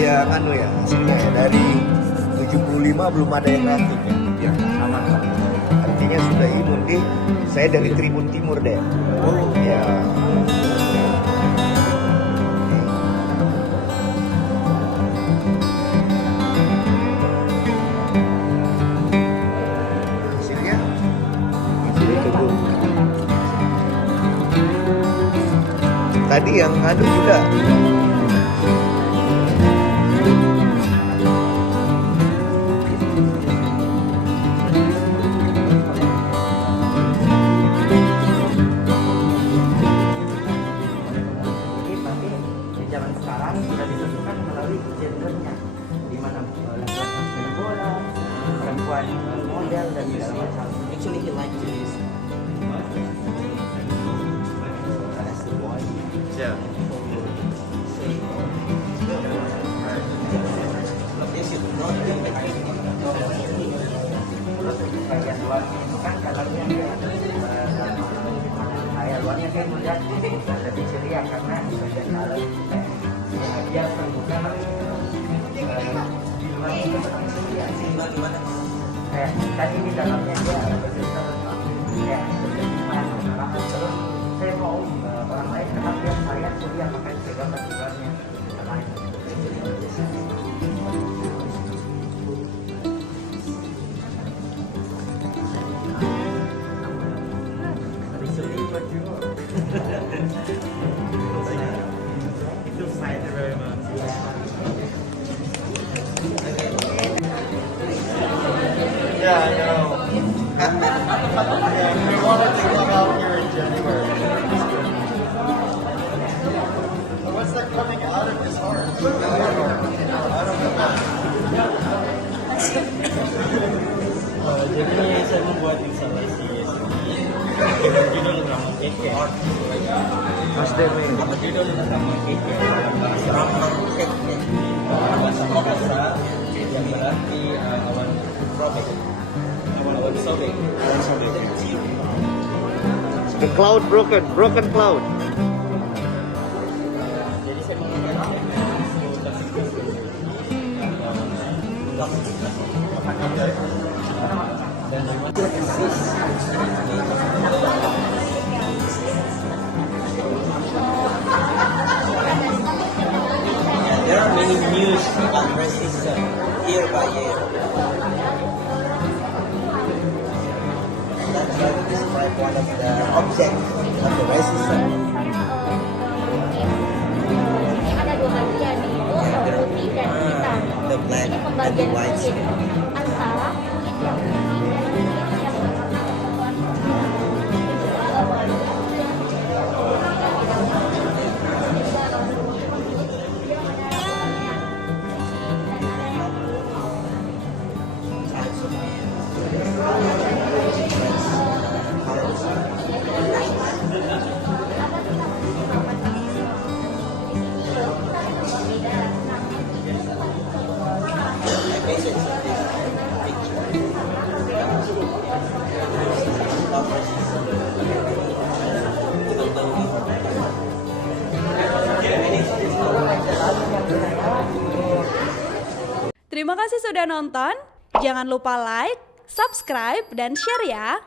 saya nganu ya, dari 75 belum ada yang reaktif ya. Ya, aman. Artinya sudah imun di. Saya dari Tribun Timur deh. Oh, Ya. Hasilnya tunggu. Tadi yang ngadu juga. Zaman sekarang sudah ditentukan melalui gendernya, di mana laki-laki main bola, perempuan model dan segala macam. Actually he likes this. That's the boy. Ya. This is not the bagian luarnya itu kan colornya kayak luarnya kayak mudah lebih ceria karena bagian color biar terbuka di luar itu ceria kayak tadi di dalamnya dia bercerita tentang kayak bercerita terus saya mau orang lain kenapa dia saya ceria makanya saya gambar di luarnya lain. Yeah, I know. Yeah, we wanted to hang out here in January. What's that coming out of his heart? I don't know. Jadi saya membuat instalasi judul drama cake. Mas Demi. Judul drama cake. Drama cake. Bahasa yang berarti awan tropik. Awan sobek. The cloud broken cloud. Jadi saya menggunakan dan there are many news about racism year by year. That's why we describe one of the objects of the racism. Ada dua bagian itu putih dan hitam. The black Ini and the pembagian white. kulit antara kulit yang putih dan kulit yang berwarna Terima kasih sudah nonton. Jangan lupa like, subscribe, dan share ya.